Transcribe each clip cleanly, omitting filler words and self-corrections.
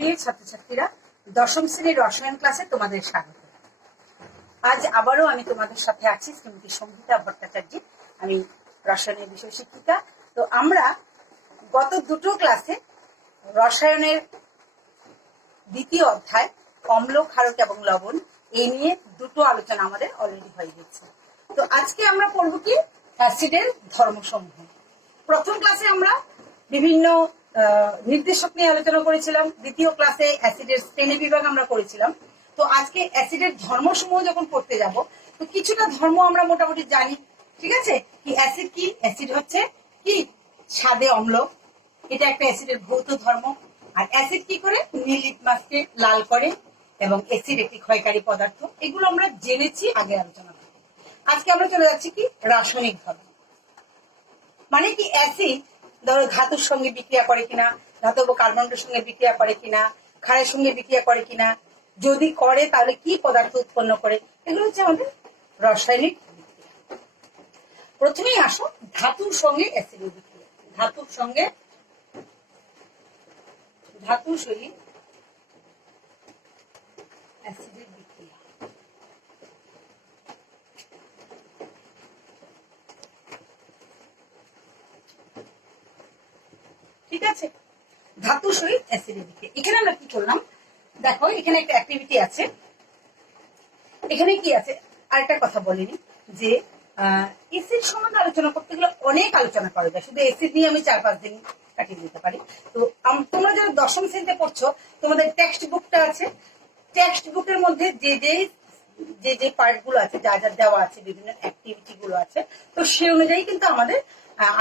প্রিয় ছাত্রছাত্রীরা, দশম শ্রেণীর রসায়ন ক্লাসে তোমাদের স্বাগত। আজ আবারও আমি তোমাদের সাথে আছি, শ্রীমতী সঙ্গীতা ভট্টাচার্য। আমি রসায়নের বিষয় শিক্ষিকা। তো আমরা গত দুটো ক্লাসে রসায়নের দ্বিতীয় অধ্যায় অম্ল, ক্ষারক এবং লবণ এই নিয়ে দুটো আলোচনা আমাদের অলরেডি হয়ে গেছে। তো আজকে আমরা পড়ব কি অ্যাসিডের ধর্মসমূহ। প্রথম ক্লাসে আমরা বিভিন্ন নির্দেশক নিয়ে আলোচনা করেছিলাম, দ্বিতীয় ক্লাসে অ্যাসিডের শ্রেণী বিভাগ আমরা করেছিলাম। তো আজকে অ্যাসিডের ধর্মসমূহ যখন পড়তে যাব, তো কিছুটা ধর্ম আমরা মোটামুটি জানি। ঠিক আছে, কি অ্যাসিড কি? অ্যাসিড হচ্ছে কি স্বাদে অম্ল, এটা একটা অ্যাসিডের ভৌত ধর্ম। আর অ্যাসিড কি করে? নীল লিটমাসকে লাল করে, এবং অ্যাসিড একটি ক্ষয়কারী পদার্থ। এগুলো আমরা জেনেছি, আগে আলোচনা করি। আজকে আমরা চলে যাচ্ছি কি রাসায়নিক ধর্ম। মানে কি অ্যাসিড ধরো ধাতুর সঙ্গে বিক্রিয়া করে কিনা, ধাতব কার্বনের সঙ্গে বিক্রিয়া করে কিনা, ক্ষারের সঙ্গে বিক্রিয়া করে কিনা, যদি করে তাহলে কি পদার্থ উৎপন্ন করে, এগুলো হচ্ছে আমাদের রাসায়নিক বিক্রিয়া। প্রথমেই আসো ধাতুর সঙ্গে অ্যাসিডের বিক্রিয়া। ধাতুর সঙ্গে অ্যাসিডের বিক্রিয়া। ঠিক আছে, ধাতুর সহিত অ্যাসিডের বিক্রিয়া। এখানে আমরা কি করলাম দেখো, এখানে একটা অ্যাক্টিভিটি আছে। এখানে কি আছে আরেকটা কথা বলিনি, যে অ্যাসিড সম্বন্ধে আলোচনা করতে গেলে অনেক আলোচনা করা যায়। শুধু অ্যাসিড নিয়ে আমি 4-5 দিন কাটিয়ে দিতে পারি। তো তোমরা যারা দশম শ্রেণীতে পড়ছো, তোমাদের টেক্সট বুকটা আছে। টেক্সট বুকের মধ্যে যে পার্ট গুলো আছে, যা যা দেওয়া আছে, বিভিন্ন অ্যাক্টিভিটি গুলো আছে, তো সে অনুযায়ী কিন্তু আমাদের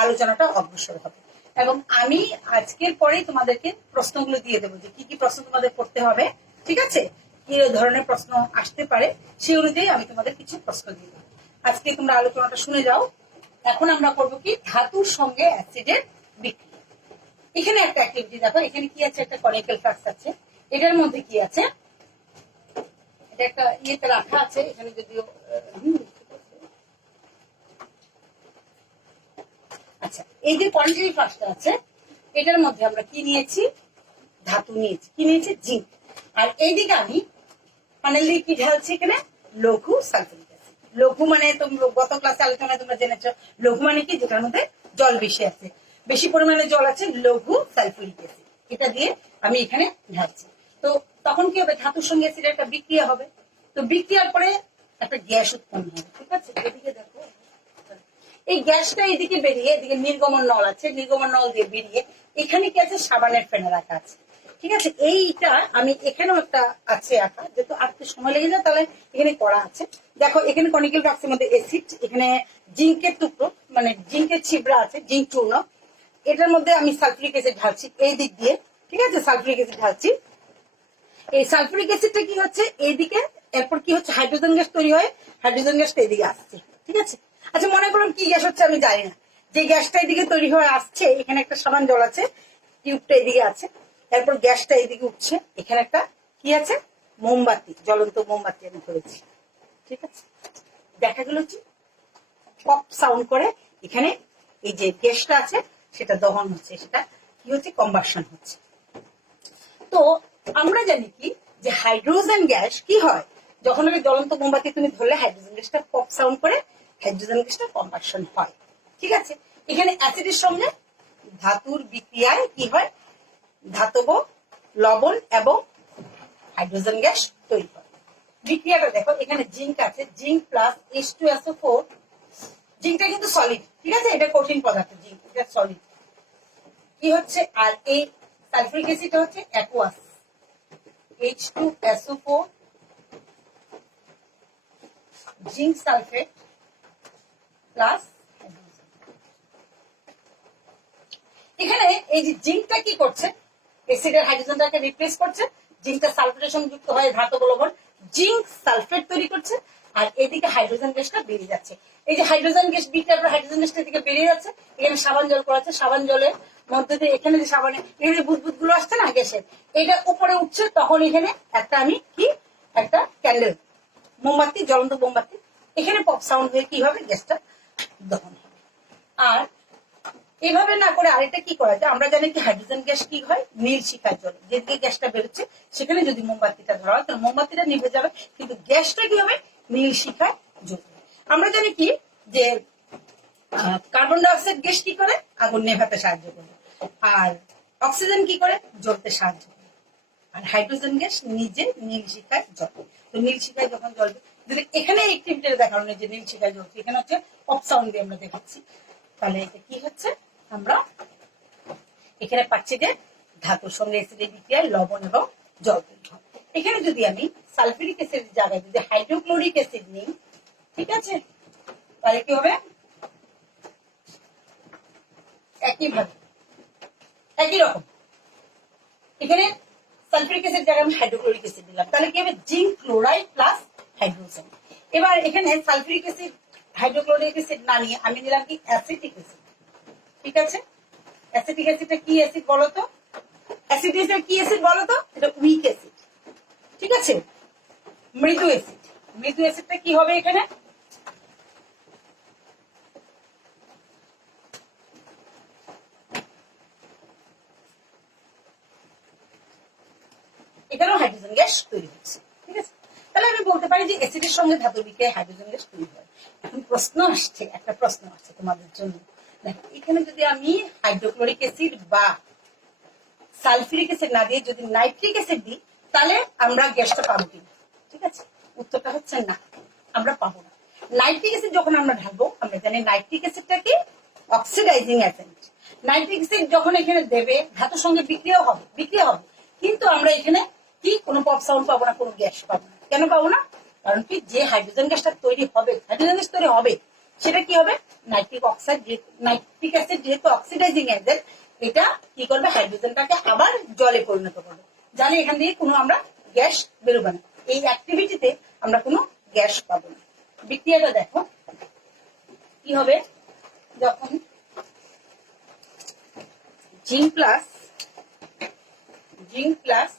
আলোচনাটা অগ্রসর হবে। এবং আমি আজকের পরেই তোমাদেরকে প্রশ্নগুলো দিয়ে দেবো, যে কি কি প্রশ্ন তোমাদের করতে হবে। ঠিক আছে, কি ধরনের প্রশ্ন আসতে পারে সেই অনুযায়ী আমি তোমাদের কিছু প্রশ্ন দিয়ে দেবো। আজকে তোমরা আলোচনাটা শুনে যাও। এখন আমরা করবো কি ধাতুর সঙ্গে অ্যাসিডের বিক্রিয়া। এখানে একটা অ্যাক্টিভিটি দেখো, এখানে কি আছে, একটা কনিক্যাল ফ্লাস্ক আছে। এটার মধ্যে কি আছে, এটা একটা ইয়েতে রাখা আছে, এখানে যদিও আচ্ছা, এই যে কনিক্যাল ফ্লাস্কটা আছে, এটার মধ্যে আমরা কি নিয়েছি? ধাতু নিয়েছি। কি নিয়েছি? জিঙ্ক। আর এইদিকে আমি ফাইনালি কি ঢালছি? এখানে লঘু সালফিউরিক অ্যাসিড। লঘু মানে গত ক্লাসে আলোচনায় তোমরা জেনেছো, লঘু মানে কি? যেটার মধ্যে জল বেশি আছে, বেশি পরিমাণে জল আছে, লঘু সালফিউরিক অ্যাসিড। এটা দিয়ে আমি এখানে ঢালছি। তো তখন কি হবে? ধাতুর সঙ্গে অ্যাসিডের একটা বিক্রিয়া হবে। তো বিক্রিয়ার পরে একটা গ্যাস উৎপন্ন হবে। ঠিক আছে, এদিকে দেখো, এই গ্যাসটা এদিকে বেরিয়ে, এদিকে নির্গমন নল আছে, নির্গমন নল দিয়ে বেরিয়ে এখানে কি আছে? সাবানের ফেনা রাখা আছে। ঠিক আছে, এইটা আমি এখানেও একটা আছে আঁকা, যেহেতু আঁকতে সময় লেগে যায় তাহলে এখানে করা আছে। দেখো, এখানে কনিক্যাল ফ্লাস্কের মধ্যে অ্যাসিড, এখানে জিঙ্কের টুকরো, মানে জিঙ্কের ছিবড়া আছে, জিঙ্ক চূর্ণ। এটার মধ্যে আমি সালফিউরিক অ্যাসিড ঢালছি এই দিক দিয়ে। ঠিক আছে, সালফিউরিক অ্যাসিড ঢালছি। এই সালফিউরিক অ্যাসিডটা কি হচ্ছে? এইদিকে, এরপর কি হচ্ছে? হাইড্রোজেন গ্যাস তৈরি হয়, হাইড্রোজেন গ্যাসটা এদিকে আসছে। ঠিক আছে, আচ্ছা মনে করুন কি গ্যাস হচ্ছে আমি জানি না, যে গ্যাসটা এদিকে তৈরি হয়ে আসছে, এখানে একটা সাবান জল আছে, টিউবটা এদিকে আছে, এরপর গ্যাসটা এদিকে উঠছে, এখানে একটা কি আছে? মোমবাতি, জ্বলন্ত মোমবাতি আমি ধরেছি। ঠিক আছে, দেখা গেল কি পপ সাউন্ড করে এখানে এই যে গ্যাসটা আছে সেটা দহন হচ্ছে, সেটা কি হচ্ছে? কম্বাসন হচ্ছে। তো আমরা জানি কি, যে হাইড্রোজেন গ্যাস কি হয়, যখন আমি জ্বলন্ত মোমবাতি তুমি ধরলে হাইড্রোজেন গ্যাসটা পপ সাউন্ড করে হাইড্রোজেন গ্যাসটা কম্বাসন হয়। ঠিক আছে, এখানে অ্যাসিডের সঙ্গে ধাতুর বিক্রিয়ায় কি হয়? ধাতব লবণ এবং হাইড্রোজেন গ্যাস তৈরি হয়। বিক্রিয়াটা দেখো, এখানে জিঙ্ক আছে, জিঙ্ক প্লাস H2SO4। জিঙ্কটা কিন্তু সলিড। ঠিক আছে, এটা কঠিন পদার্থ, জিঙ্ক এটা সলিড। কি হচ্ছে? আর এই সালফিউরিক অ্যাসিড হচ্ছে aqueous, H2SO4, zinc sulphate plus hydrogen. এখানে এই যে জিঙ্কটা কি করছে? অ্যাসিডের হাইড্রোজেনটাকে রিপ্লেস করছে, জিঙ্কটা সালফেটের সঙ্গে যুক্ত হয়ে ধাতব লবণ জিঙ্ক সালফেট তৈরি করছে, আর এদিকে হাইড্রোজেন গ্যাসটা বেরিয়ে যাচ্ছে। এই যে হাইড্রোজেন গ্যাস বিক্রিয়ার পর হাইড্রোজেন গ্যাসটা এদিকে বেরিয়ে যাচ্ছে, এখানে সাবান জল করা আছে, সাবান জলের মধ্যে দিয়ে এখানে যে সাবানে এখানে বুদবুদ গুলো আসছে না গ্যাসের, এটা উপরে উঠছে, তখন এখানে একটা আমি কি একটা ক্যান্ডেল, মোমবাতি, জ্বলন্ত মোমবাতি, এখানে পপ সাউন্ড হয়ে কি হবে? গ্যাসটা দহন হবে। আর এইভাবে না করে আরেকটা কি করা যায়, আমরা জানি কি হাইড্রোজেন গ্যাস কি হয়, নীল শিখায় জ্বলে। যেদিকে গ্যাসটা বেরোচ্ছে সেখানে যদি মোমবাতিটা ধরা হয় তাহলে মোমবাতিটা নিভে যাবে, কিন্তু গ্যাসটা কি হবে, নীল শিখায় জ্বলবে। আমরা জানি কি যে কার্বন ডাই অক্সাইড গ্যাস কি করে, আগুন নেভাতে সাহায্য করে, আর অক্সিজেন কি করে, জ্বলতে সাহায্য করে, আর হাইড্রোজেন গ্যাস নিজে নীল শিখায় জ্বলে। তো নীল শিখায় যখন জ্বলবে, যদি এখানে একটিভিটি দেখানো নেই যে নীল শিখায় জ্বলছে, এখানে হচ্ছে অপসাউন্ড দিয়ে আমরা দেখাচ্ছি, তাহলে এটা কি হচ্ছে, আমরা এখানে পাচ্ছি যে ধাতুর সঙ্গে অ্যাসিডের বিক্রিয়ায় লবণ এবং জল তৈরি হয়। এখানে যদি আমি সালফিউরিক অ্যাসিডের জায়গায় যদি হাইড্রোক্লোরিক অ্যাসিড নিই, ঠিক আছে, তাহলে কি হবে, একইভাবে একই রকম। এখানে সালফিউরিক অ্যাসিড জায়গায় আমি হাইড্রোক্লোরিক অ্যাসিড দিলাম, তাহলে কি হবে, জিঙ্ক ক্লোরাইড প্লাস হাইড্রোজেন। এবার এখানে সালফিউরিক অ্যাসিড হাইড্রোক্লোরিক অ্যাসিড না নিয়ে আমি দিলাম কি অ্যাসিটিক অ্যাসিড, ঠিক আছে। অ্যাসিটিক অ্যাসিডটা কি অ্যাসিড বলতো, অ্যাসিটিক অ্যাসিড কি অ্যাসিড বলতো, এটা উইক অ্যাসিড, ঠিক আছে, মৃদু অ্যাসিড। মৃদু অ্যাসিডটা কি হবে, এখানে এখানেও হাইড্রোজেন গ্যাস তৈরি হচ্ছে, ঠিক আছে। তাহলে আমি বলতে পারি যে অ্যাসিডের সঙ্গে ধাতু বিক্রিয়ায় হাইড্রোজেন গ্যাস তৈরি হয়। এখন প্রশ্ন আসছে, একটা প্রশ্ন আছে তোমাদের জন্য, দেখো এখানে যদি আমি হাইড্রোক্লোরিক অ্যাসিড বা সালফিউরিক অ্যাসিড না দিয়ে যদি নাইট্রিক অ্যাসিড দিই, তাহলে আমরা গ্যাসটা পাবো কিনা, ঠিক আছে, উত্তরটা হচ্ছে না, আমরা পাবো না। নাইট্রিক অ্যাসিড যখন আমরা ঢালবো, আমরা জানি নাইট্রিক অ্যাসিডটা কি অক্সিডাইজিং এজেন্ট। নাইট্রিক অ্যাসিড যখন এখানে দেবে ধাতুর সঙ্গে বিক্রিয়া হবে, কিন্তু আমরা এখানে কি কোনো পপ সাউন্ড পাবো না, কোনো গ্যাস পাবো না। কেন পাবো না, কারণ কি যে হাইড্রোজেন গ্যাসটা তৈরি হবে, হাইড্রোজেন গ্যাস তৈরি হবে, সেটা কি হবে, নাইট্রিক অক্সাইড, নাইট্রিক অ্যাসিড যেহেতু অক্সিডাইজিং এজেন্ট, এটা কি করবে, হাইড্রোজেনটাকে আবার জলে পরিণত করবে, জানি এখান থেকে কোনো আমরা গ্যাস বেরোবে না। এই অ্যাক্টিভিটিতে আমরা কোনো গ্যাস পাবো না। বিক্রিয়াটা দেখো কি হবে, যখন zinc plus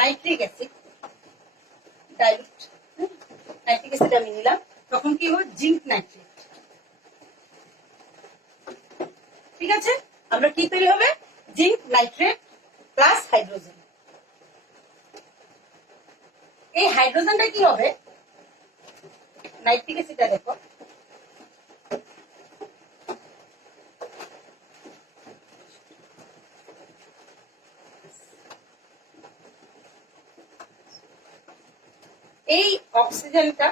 nitric acid dilute, nitric acid আমি নিলাম, তখন কি হবে, জিঙ্ক নাইট্রেট, ঠিক আছে। আমরা কি তৈরি হবে, জিঙ্ক নাইট্রেট প্লাস হাইড্রোজেন। এই হাইড্রোজেনটা কি হবে, নাইট্রিক অ্যাসিডটা দেখো, এই অক্সিজেনটা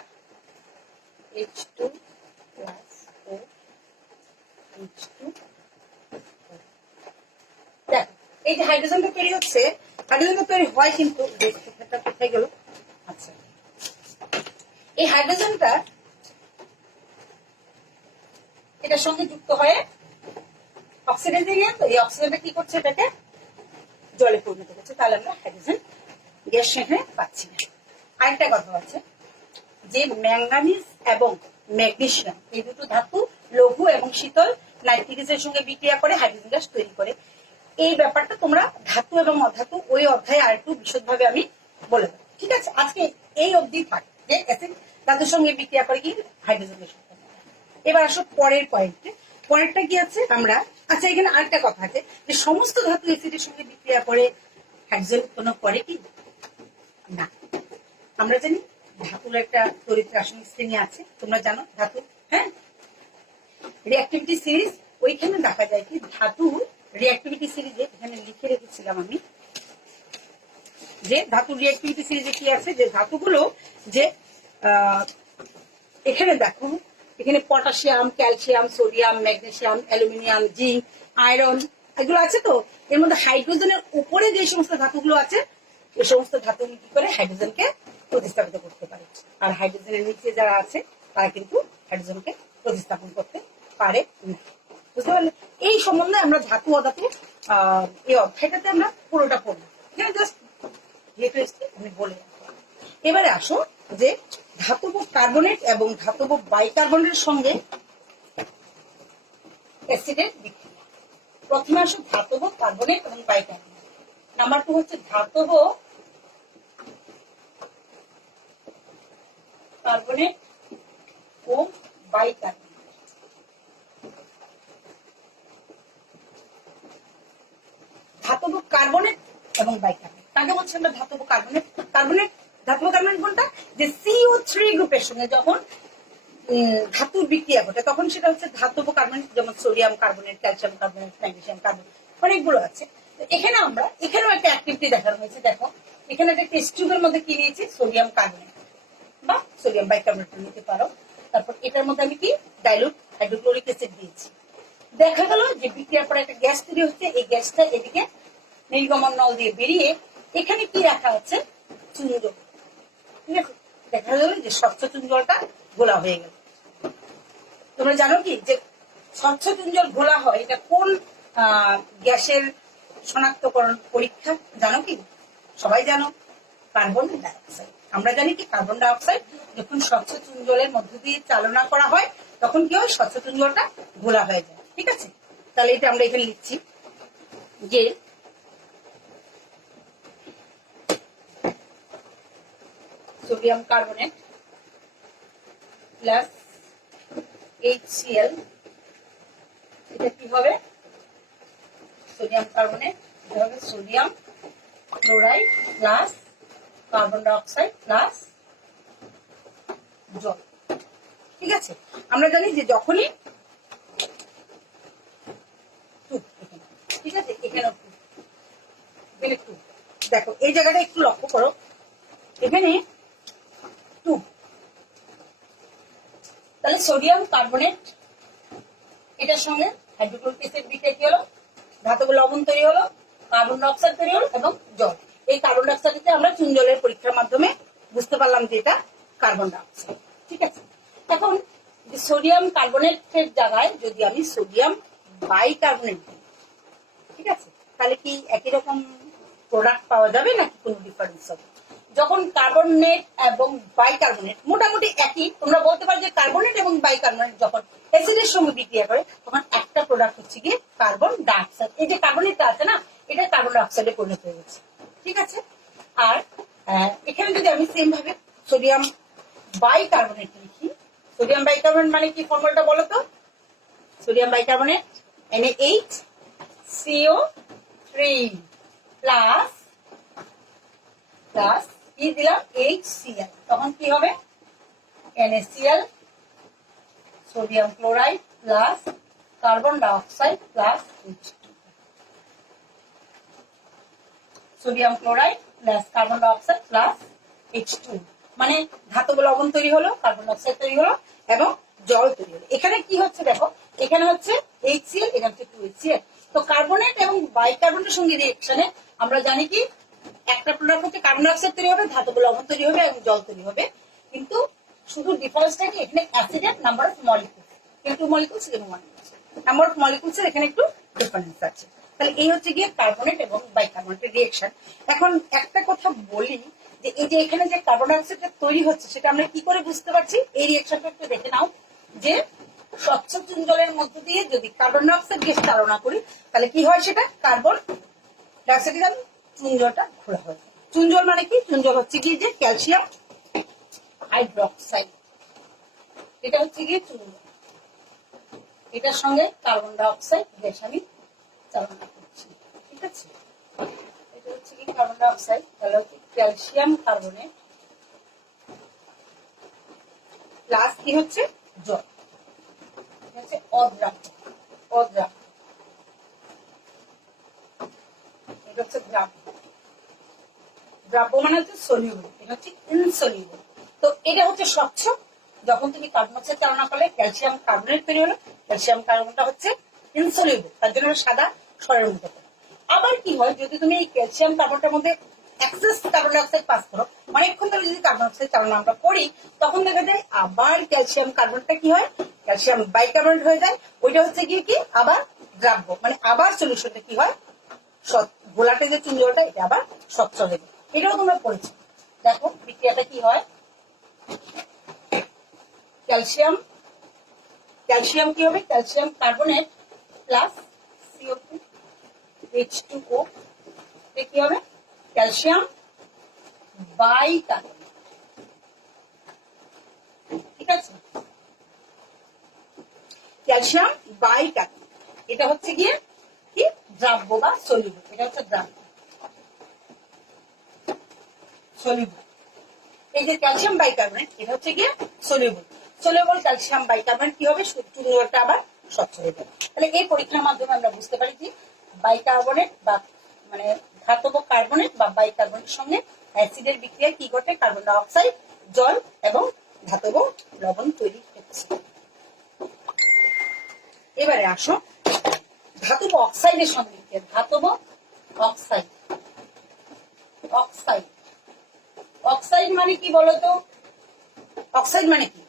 H2 প্লাস O H2, দেখো এই যে হাইড্রোজেনটা তৈরি হচ্ছে, হাইড্রোজেনটা তৈরি হয় কিন্তু কোথায় গেল, আচ্ছা, এই হাইড্রোজেনটা এটার সঙ্গে যুক্ত হয়ে অক্সিডাইজিং এ, তো এই অক্সিজেনটা কি করছে, এটাকে জলে পরিণত করছে, তাহলে আমরা হাইড্রোজেন গ্যাস সেখানে পাচ্ছি না। আরেকটা কথা আছে যে ম্যাঙ্গানিজ এবং ম্যাগনেসিয়াম এই দুটো ধাতু লঘু এবং শীতল নাইট্রিক অ্যাসিডের সঙ্গে বিক্রিয়া করে হাইড্রোজেন গ্যাস তৈরি করে। এই ব্যাপারটা তোমরা ধাতু এবং অধাতু ওই অধ্যায়ে আরেকটু বিশদভাবে আমি বলে দেবো, ঠিক আছে। আজকে এই অবধি থাক যে অ্যাসিড ধাতুর সঙ্গে বিক্রিয়া করে কি হাইড্রোজেন গ্যাস। এবার আসো পরের পয়েন্টে, পরেরটা কি আছে, আমরা আচ্ছা এখানে আরেকটা কথা আছে যে সমস্ত ধাতু অ্যাসিডের সঙ্গে বিক্রিয়া করে হাইড্রোজেন উৎপন্ন করে কি না। আমরা জানি ধাতুর একটা তড়িৎ রাসায়নিক শ্রেণী আছে, তোমরা জানো ধাতু, হ্যাঁ, রিঅ্যাক্টিভিটি সিরিজ, ওইখানে দেখা যায় কি ধাতুর রিঅ্যাক্টিভিটি সিরিজে, এখানে লিখে রেখেছিলাম আমি যে ধাতুর রিঅ্যাক্টিভিটি সিরিজে কি আছে, যে ধাতুগুলো যে এখানে দেখো, এখানে potassium, calcium, sodium, magnesium, aluminium, zinc, iron, এগুলো আছে। তো এর মধ্যে হাইড্রোজেনের উপরে যে সমস্ত ধাতুগুলো আছে, এই সমস্ত ধাতু কি করে হাইড্রোজেনকে প্রতিস্থাপিত করতে পারে, আর হাইড্রোজেনের নিচে যারা আছে তারা কিন্তু হাইড্রোজেনকে প্রতিস্থাপন করতে পারে না। বুঝতে পারলে, এই সম্বন্ধে আমরা ধাতু অধাতু এই অধ্যায়টাতে আমরা পুরোটা পড়বো, জাস্ট যেহেতু আমি বলে। এবারে আসো যে ধাতব কার্বনেট এবং ধাতব বাইকার্বনেটের সঙ্গে অ্যাসিডের বিক্রিয়া। প্রথমে আসো ধাতব কার্বনেট এবং বাইকার্বনেট। নাম্বার 2 হচ্ছে ধাতব কার্বনেট ও বাইকার্বনেট। কার্বনেট এবং বাইকার্বনেট। কাকে বলছি আমরা ধাতব কার্বনেট? ধাতব কার্বনেট কোনটা? যে CO3 গ্রুপের সঙ্গে যখন ধাতুর বিক্রিয়া ঘটে তখন সেটা হচ্ছে ধাতব কার্বনেট, যেমন sodium carbonate, calcium carbonate, magnesium carbonate, অনেকগুলো আছে। তো এখানে আমরা এখানেও একটা অ্যাক্টিভিটি দেখানো হয়েছে। দেখো এখানে একটা টেস্ট টিউবের মধ্যে কি নিয়েছি? সোডিয়াম কার্বনেট বা সোডিয়াম বাইকার্বনেট নিতে পারো। তারপর এটার মধ্যে আমি কি ডাইলুট হাইড্রোক্লোরিক অ্যাসিড দিয়েছি। দেখা গেল যে বিক্রিয়ার পরে একটা গ্যাস তৈরি হচ্ছে, এই গ্যাসটা এদিকে নির্গমন নল দিয়ে বেরিয়ে এখানে কি রাখা হচ্ছে? চুনজল। ঠিক আছে, দেখা গেল যে স্বচ্ছ চুনজলটা ঘোলা হয়ে গেল। তোমরা জানো কি যে স্বচ্ছ চুনজল ঘোলা হয় এটা কোন গ্যাসের শনাক্তকরণ পরীক্ষা? জানো কি? সবাই জানো, কার্বন ডাইঅক্সাইড। আমরা জানি কি কার্বন ডাইঅক্সাইড যখন স্বচ্ছ চুনজলের মধ্য দিয়ে চালনা করা হয় তখন কি হয়? স্বচ্ছ চুনজলটা ঘোলা হয়ে যায়। ঠিক আছে, তাহলে এটা আমরা এখানে লিখছি যে সোডিয়াম কার্বনেট প্লাস HCl, এটা কি হবে? সোডিয়াম কার্বনেট, এটা হবে sodium chloride plus carbon dioxide plus জল। ঠিক আছে, আমরা জানি যে যখনই ঠিক আছে এখানে দেখো এই জায়গাটা একটু লক্ষ্য করো, এখানে 2, তাহলে সোডিয়াম কার্বনেট এটার সঙ্গে হাইড্রোক্লোরিক অ্যাসিড বিক্রিয়া কি হলো? ধাতব লবণ তৈরি হলো, কার্বন ডাইঅক্সাইড তৈরি হলো এবং জল। এই কার্বন ডাইঅক্সাইডকে আমরা চুন জলের পরীক্ষার মাধ্যমে বুঝতে পারলাম যে এটা কার্বন ডাইঅক্সাইড। ঠিক আছে, এখন সোডিয়াম কার্বনেটের জায়গায় যদি আমি সোডিয়াম বাইকার্বনেট দিই, ঠিক আছে, তাহলে কি একই রকম প্রোডাক্ট পাওয়া যাবে নাকি কোনো ডিফারেন্স হবে? যখন কার্বনেট এবং বাইকার্বনেট মোটামুটি একই, তোমরা বলতে পারো যে কার্বনেট এবং বাইকার্বনেট যখন অ্যাসিডের সঙ্গে বিক্রিয়া করে তখন একটা প্রোডাক্ট হচ্ছে গিয়ে কার্বন ডাইঅক্সাইড। এই যে কার্বনেটটা আছে না, এটা কার্বন ডাইঅক্সাইডে পরিণত হয়ে গেছে। ঠিক আছে, আর এখানে যদি আমি সেম ভাবে সোডিয়াম বাইকার্বনেট লিখি, সোডিয়াম বাইকার্বনেট মানে কি ফর্মুলাটা বলো তো? সোডিয়াম বাইকার্বনেট NaHCO3 প্লাস কি দিলাম? HCl, তখন কি হবে? NaCl sodium chloride plus carbon dioxide plus H2, sodium chloride plus carbon dioxide plus H2, মানে ধাতব লবণ তৈরি হলো, কার্বন ডাইঅক্সাইড তৈরি হলো এবং জল তৈরি হলো। এখানে কি হচ্ছে দেখো, এখানে হচ্ছে HCl, এখানে হচ্ছে 2HCl। তো কার্বনেট এবং বাইকার্বনেটের সঙ্গে রিঅ্যাকশনে আমরা জানি কি একটা প্রোডাক্ট হচ্ছে কার্বন ডাইঅক্সাইড তৈরি হবে, ধাতব লবণ তৈরি হবে এবং জল তৈরি হবে। কিন্তু শুধু ডিফারেন্সটা কি, এখানে অ্যাসিডের নাম্বার অফ মলিকুলস, এখানে 2 মলিকুলস, এখানে 1 মলিকুলস, নাম্বার অফ মলিকুলস এর এখানে একটু ডিফারেন্স আছে। তাহলে এই হচ্ছে গিয়ে কার্বনেট এবং বাইকার্বনেটের রিঅ্যাকশন। এখন একটা কথা বলি যে এই যে এখানে যে কার্বন ডাইঅক্সাইডটা তৈরি হচ্ছে সেটা আমরা কি করে বুঝতে পারছি? এই রিঅ্যাকশনটা একটু দেখে নাও যে স্বচ্ছ চুনজলের মধ্য দিয়ে যদি কার্বন ডাইঅক্সাইড গ্যাস চালনা করি তাহলে কি হয়? সেটা কার্বন ডাইঅক্সাইড চুনজলটা খোলা হয়। চুনজল মানে কি? চুনজল হচ্ছে কি যে ক্যালসিয়াম হাইড্রোক্সাইড, এটা হচ্ছে গিয়ে চুনজল। এটার সঙ্গে কার্বন ডাইঅক্সাইড গ্যাস আমি চালনা করছি। ঠিক আছে, এটা হচ্ছে কি কার্বন ডাইঅক্সাইড, তাহলে হচ্ছে ক্যালসিয়াম কার্বনেট প্লাস কি হচ্ছে? জল, হচ্ছে অদ্রাব্য। এটা হচ্ছে দ্রাব্য। দ্রাব্য মানে হচ্ছে সলিউবল, এটা হচ্ছে ইনসলিউবল। তো এটা হচ্ছে স্বচ্ছ, যখন তুমি কার্বন ডাইঅক্সাইড চালনা করলে ক্যালসিয়াম কার্বনেট তৈরি হলো, ক্যালসিয়াম কার্বনটা হচ্ছে ইনসলিউবল, তার জন্য সাদা সরের মতো। আবার কি হয়, যদি তুমি এই ক্যালসিয়াম কার্বনটার মধ্যে এক্সেস কার্বন ডাইঅক্সাইড পাস করো, অনেকক্ষণ ধরে যদি কার্বন ডাইঅক্সাইড চালনা আমরা করি তখন দেখা যায় আবার ক্যালসিয়াম কার্বনটা কি হয়? ক্যালসিয়াম বাইকার্বনেট হয়ে যায়। ওইটা হচ্ছে গিয়ে কি আবার দ্রাব্য, মানে আবার সলিউশনটা কি হয়? গোলাটে যে চুনজলটা এটা আবার স্বচ্ছ হয়ে যায়। এটাও তোমরা পড়েছো। দেখো বিক্রিয়াটা কি হয়? ক্যালসিয়াম কি হবে? Calcium carbonate plus CO2 H2O, কি হবে? Calcium bicarbonate. ঠিক আছে, ক্যালসিয়াম বাইকার্বনেট এটা হচ্ছে গিয়ে কি দ্রাব্য বা সলিউবল, এটা হচ্ছে দ্রাব্য। সলিউবল। এই যে ক্যালসিয়াম বাইকার্বনেট এটা হচ্ছে গিয়ে সলিউবল। সলিউবল ক্যালসিয়াম বাইকার্বনেট কি হবে, চুনটা আবার স্বচ্ছ হয়ে যাবে। তাহলে এই পরীক্ষার মাধ্যমে আমরা বুঝতে পারি যে বাইকার্বনেট বা মানে ধাতব কার্বনেট বা বাইকার্বনেটের সঙ্গে অ্যাসিডের বিক্রিয়া কি ঘটে, কার্বন ডাই অক্সাইড, জল এবং ধাতব লবণ তৈরি হচ্ছে। এবারে আসো ধাতব অক্সাইডের সঙ্গে বিক্রিয়া। ধাতব অক্সাইড, অক্সাইড অক্সাইড মানে কি বলতো? অক্সাইড মানে কি?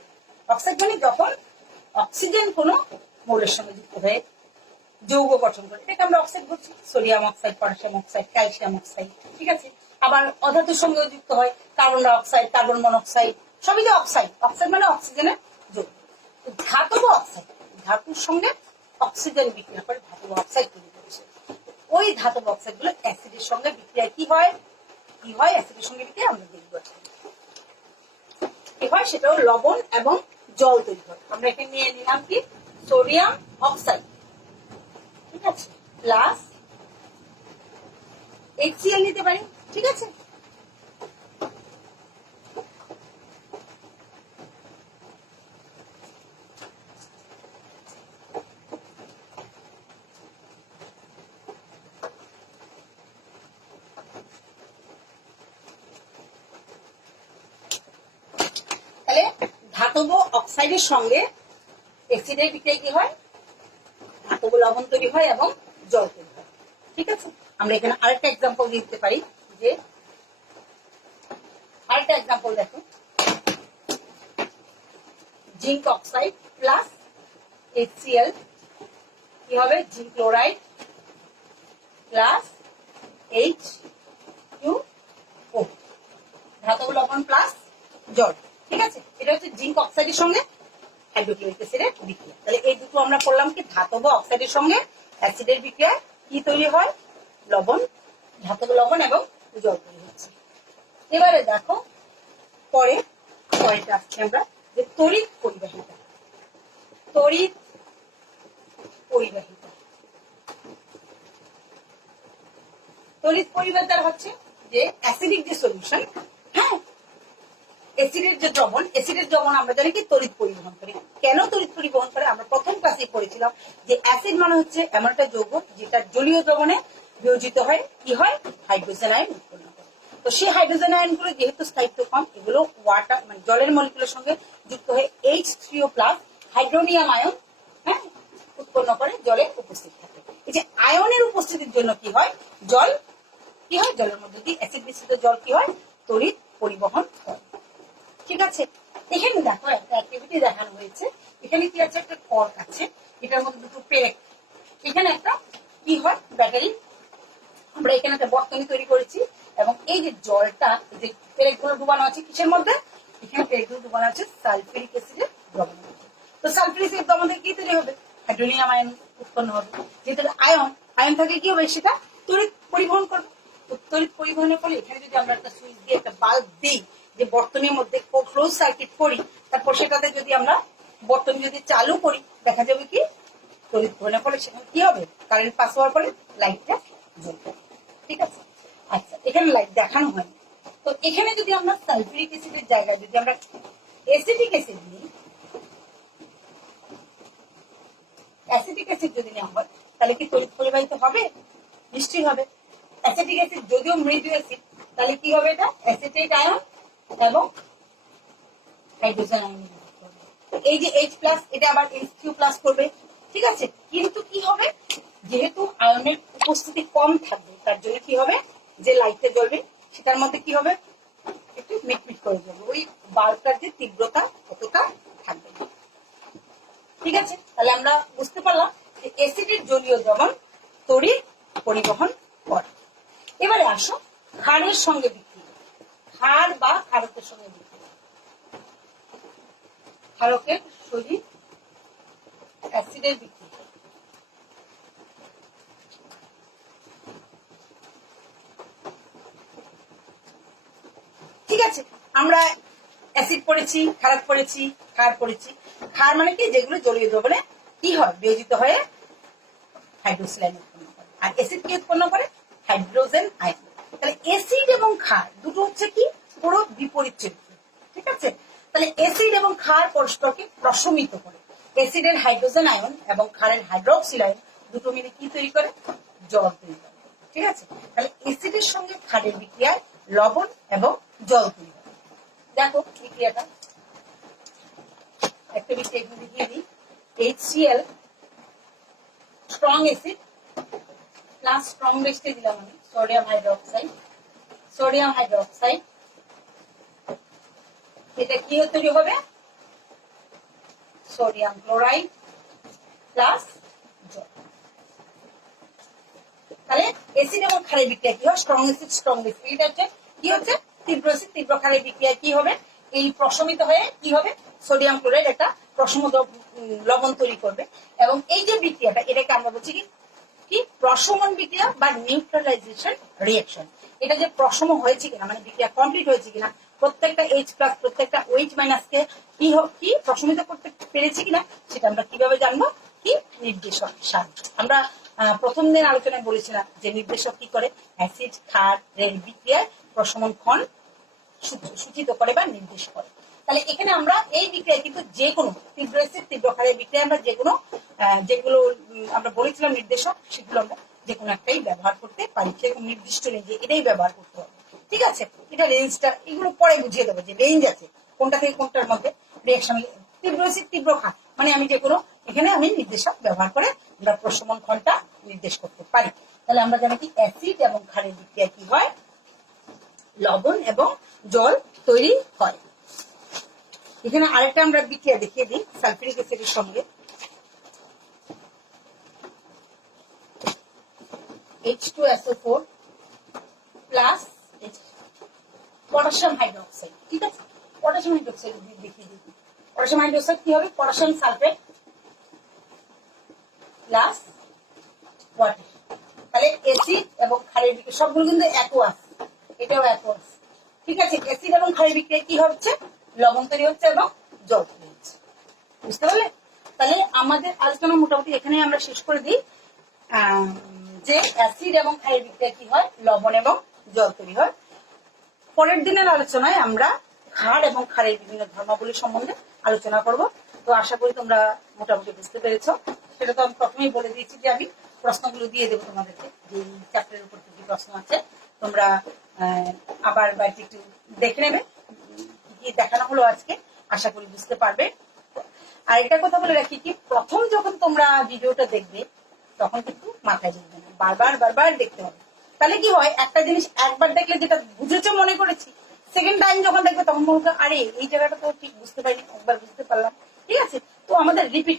অক্সাইড মানে যখন অক্সিজেন কোন মৌলের সঙ্গে যুক্ত হয়ে যৌগ গঠন করে, এটাকে আমরা অক্সাইড বলছি। Sodium oxide, potassium oxide, calcium oxide, ঠিক আছে। আবার অধাতুর সঙ্গে যুক্ত হয় carbon die oxide, carbon monoxide, সবই যে অক্সাইড। অক্সাইড মানে অক্সিজেনের যৌগ। ধাতব অক্সাইড ধাতুর সঙ্গে অক্সিজেন বিক্রিয়া করে ধাতব অক্সাইড তৈরি করেছে। ওই ধাতব অক্সাইড গুলো অ্যাসিডের সঙ্গে বিক্রিয়া কি হয়, অ্যাসিডের সঙ্গে বিক্রিয়া আমরা দেখব কি হয়। সেটাও লবণ এবং জল তৈরি হয়। আমরা এখানে নিয়ে নিলাম কি সোডিয়াম অক্সাইড, ঠিক আছে, প্লাস HCl নিতে পারি, ঠিক আছে। তাহলে ধাতব অক্সাইডের সঙ্গে অ্যাসিডের বিক্রিয়া কি হয়, ধাতব লবণ তৈরি হয় এবং জল তৈরি হয়, ঠিক আছে। আমরা এখানে আরেকটা এক্সাম্পল দিতে পারি, যে আরেকটা এক্সাম্পল দেখো, জিঙ্ক অক্সাইড প্লাস HCl কি হবে, জিঙ্ক ক্লোরাইড প্লাস H2O, ধাতব লবণ প্লাস জল, ঠিক আছে। এটা হচ্ছে জিঙ্ক অক্সাইডের সঙ্গে হাইড্রোক্লোরিক অ্যাসিডের বিক্রিয়া। তাহলে এই দুটো আমরা করলাম কি, ধাতব অক্সাইডের সঙ্গে অ্যাসিডের বিক্রিয়া কি তৈরি হয়, লবণ, ধাতব লবণ এবং জল তৈরি হচ্ছে। এবারে দেখো পরেটা আসছে আমরা যে তড়িৎ পরিবাহিতা। তড়িৎ পরিবাহিতা, তড়িৎ পরিবাহিতা হচ্ছে যে অ্যাসিডিক যে সলিউশন, হ্যাঁ, অ্যাসিডের যে দ্রবণ, অ্যাসিডের দ্রবণ আমরা জানি কি তড়িৎ পরিবহন করে। কেন তড়িৎ পরিবহন করে, আমরা প্রথম ক্লাসে পড়েছিলাম যে অ্যাসিড মানে হচ্ছে এমন একটা যৌগ যেটা জলীয় দ্রবণে বিয়োজিত হয় কি হয়, হাইড্রোজেন আয়ন উৎপন্ন করে। তো সেই হাইড্রোজেন আয়ন গুলো যেহেতু স্থায়িত্ব কম, এগুলো ওয়াটার মানে জলের মলিকুলের সঙ্গে যুক্ত হয়ে H3O প্লাস হাইড্রোনিয়াম আয়ন, হ্যাঁ, উৎপন্ন করে জলে উপস্থিত থাকে। এই যে আয়নের উপস্থিতির জন্য কি হয়, জল কি হয়, জলের মধ্যে দিয়ে অ্যাসিড মিশ্রিত জল কি হয়, তড়িৎ পরিবহন হয়, ঠিক আছে। এখানে দেখো একটা অ্যাক্টিভিটি দেখানো হয়েছে। এখানে কি আছে, একটা কর্ক আছে, এটার মধ্যে দুটো পেরেক, এখানে একটা কি হয় ব্যাটারি, আমরা এখানে একটা বর্তনী তৈরি করেছি এবং এই যে জলটা, এই যে পেরেক গুলো ডুবানো আছে কিসের মধ্যে, এখানে পেরেক গুলো ডুবানো আছে সালফিউরিক অ্যাসিডের দ্রবণের মধ্যে। তো সালফিউরিক অ্যাসিড দ্রবণ থেকে কি তৈরি হবে, হাইড্রোনিয়াম আয়ন উৎপন্ন হবে। যেহেতু আয়ন থাকে কি হবে, সেটা তড়িৎ পরিবহন করবে। তড়িৎ পরিবহনের ফলে এখানে যদি আমরা একটা সুইচ দিয়ে একটা বাল্ব দিই, যে বর্তনীর মধ্যে ক্লোজ সার্কিট করি, তারপর সেটাতে যদি আমরা বর্তনী যদি চালু করি, দেখা যাবে কি তড়িৎ পরিবহনের ফলে সেখানে কি হবে, কারেন্ট পাস হওয়ার ফলে লাইটটা জ্বলবে, ঠিক আছে। আচ্ছা, এখানে লাইট দেখানো হয়। তো এখানে যদি আমরা সালফিউরিক অ্যাসিডের জায়গায় যদি আমরা অ্যাসিটিক অ্যাসিড নিই, অ্যাসিটিক অ্যাসিড যদি নেওয়া হয়, তাহলে কি তড়িৎ পরিবাহিত হবে, নিশ্চয়ই হবে। অ্যাসিটিক অ্যাসিড যদিও মৃদু অ্যাসিড, তাহলে কি হবে, এটা অ্যাসিটেট আয়ন এবং হাইড্রোজেন আয়ন। এই যে H প্লাস, এটা আবার H3O প্লাস করবে, ঠিক আছে। কিন্তু কি হবে, যেহেতু আয়নের উপস্থিতি কম থাকবে, তার জন্য কি হবে, যে লাইটটা জ্বলবে সেটার মধ্যে কি হবে, একটু মিটমিট করে জ্বলবে, ওই বাল্বটার যে তীব্রতা অতটা থাকবে, ঠিক আছে। তাহলে আমরা বুঝতে পারলাম যে অ্যাসিডের জলীয় দ্রবণ তড়িৎ পরিবহন করে। এবারে আসো ক্ষারের সঙ্গে বিক্রিয়া, ক্ষার বা ক্ষারকের সঙ্গে বিক্রিয়া। ক্ষারকের সহিত অ্যাসিডের বিক্রিয়া, ঠিক আছে। আমরা অ্যাসিড পড়েছি, ক্ষারক পড়েছি, ক্ষার পড়েছি। ক্ষার মানে কি, যেগুলো জলীয় দ্রবণে কি হয়, বিয়োজিত হয়ে হাইড্রোক্সিল আয়ন উৎপন্ন করে। আর অ্যাসিড কি উৎপন্ন করে, হাইড্রোজেন আয়ন। তাহলে অ্যাসিড এবং ক্ষার দুটো হচ্ছে কি ক্ষার পরস্পরকে প্রশমিত করে। অ্যাসিডের হাইড্রোজেন আয়ন এবং ক্ষারের হাইড্রোক্সিল আয়ন দুটো মিলে কি তৈরি করে? জল তৈরি করে। ঠিক আছে, তাহলে অ্যাসিডের সঙ্গে ক্ষারের বিক্রিয়ায় লবণ এবং জল তৈরি করে। দেখো বিক্রিয়াটা, একটা বিক্রিয়া এখানে দেখিয়ে দিই। HCl strong acid plus strong বেসটা দিলাম আমি, সোডিয়াম হাইড্রোক্সাইড, এটা কি তৈরি হবে? সোডিয়াম ক্লোরাইড প্লাস জল। তাহলে অ্যাসিড এবং ক্ষারের বিক্রিয়া কি হয়? স্ট্রং অ্যাসিড স্ট্রং বেস, এটা হচ্ছে কি হচ্ছে? তীব্র অ্যাসিড তীব্র ক্ষারের বিক্রিয়া কি হবে? এই প্রশমিত হয়ে কি হবে? সোডিয়াম ক্লোরাইড একটা প্রশম লবণ তৈরি করবে। এবং এই যে বিক্রিয়াটা, এটাকে আমরা বলছি কি প্রশমন বিক্রিয়া বা নিউট্রালাইজেশন রিঅ্যাকশন। এটা যে প্রশম হয়েছে কিনা, মানে বিক্রিয়া কমপ্লিট হয়েছে কিনা, প্রত্যেকটা H প্লাস প্রত্যেকটা OH মাইনাস কে কি প্রশমিত করতে পেরেছে কিনা, সেটা আমরা কিভাবে জানবো? কি নির্দেশক সাহায্য। আমরা প্রথম দিন আলোচনায় বলেছিলাম যে নির্দেশক কি করে? অ্যাসিড ক্ষারের বিক্রিয়ায় প্রশমন ক্ষণ সূচিত করে বা নির্দেশ করে। তাহলে এখানে আমরা এই বিক্রিয়া কিন্তু যে কোনো তীব্র অ্যাসিড তীব্র ক্ষারের বিক্রিয়া আমরা যেগুলো আমরা বলেছিলাম নির্দেশক, সেগুলো আমরা যে কোনো একটাই ব্যবহার করতে পারি। সেরকম নির্দিষ্ট নেই যে এটাই ব্যবহার করতে হবে। ঠিক আছে, এটা রেঞ্জটা এগুলো পরে বুঝিয়ে দেবো যে রেঞ্জ আছে কোনটা থেকে কোনটার মধ্যে রিঅ্যাকশন। তীব্র অ্যাসিড তীব্র ক্ষার মানে আমি যে কোনো এখানে আমি নির্দেশক ব্যবহার করে আমরা প্রশমন ক্ষণটা নির্দেশ করতে পারি। তাহলে আমরা জানি কি অ্যাসিড এবং ক্ষারের বিক্রিয়া কি হয়? লবণ এবং জল তৈরি হয়। এখানে আরেকটা আমরা বিক্রিয়া দেখিয়ে দিই সালফিউরিক অ্যাসিডের সঙ্গে। H2SO4 plus potassium hydroxide. ঠিক আছে, পটাশিয়াম হাইড্রোক্সাইড দেখিয়ে দিই। পটাশিয়াম হাইড্রোক্সাইড কি হবে? Potassium sulphate plus water. তাহলে অ্যাসিড এবং ক্ষারের বিক্রিয়া সবগুলো কিন্তু অ্যাকুয়াস, এটাও অ্যাকুয়াস। ঠিক আছে, অ্যাসিড এবং ক্ষারের বিক্রিয়া কি হচ্ছে? লবণ তৈরি হচ্ছে এবং জল তৈরি হচ্ছে। বুঝতে পারলে? তাহলে আমাদের আলোচনা মোটামুটি এখানে আমরা শেষ করে দিই যে অ্যাসিড এবং ক্ষারের বিক্রিয়া কি হয়? লবণ এবং জল তৈরি হয়। পরের দিনের আলোচনায় আমরা ক্ষার এবং ক্ষারের বিভিন্ন ধর্মাবলী সম্বন্ধে আলোচনা করব। তো আশা করি তোমরা মোটামুটি বুঝতে পেরেছো। সেটা তো আমি প্রথমেই বলে দিয়েছি যে আমি প্রশ্নগুলো দিয়ে দেবো তোমাদেরকে, যে চ্যাপ্টারের উপর কি প্রশ্ন আছে তোমরা আবার বাড়িতে একটু দেখে নেবে। কি দেখানো হলো আজকে, আশা করি বুঝতে পারবে। আর একটা কথা বলে রাখি কি, প্রথম যখন তোমরা ভিডিওটা দেখবে তখন কিন্তু মাথায় ঢুকবে না, বারবার দেখতে হবে। তাহলে কি হয়, একটা জিনিস একবার দেখলে যেটা বুঝেছো মনে করেছি, সেকেন্ড টাইম যখন দেখবে তখন বলবে আরে এই জায়গাটা তো ঠিক বুঝতে পারিনি, একবার বুঝতে পারলাম। ঠিক আছে, তো আমাদের রিপিট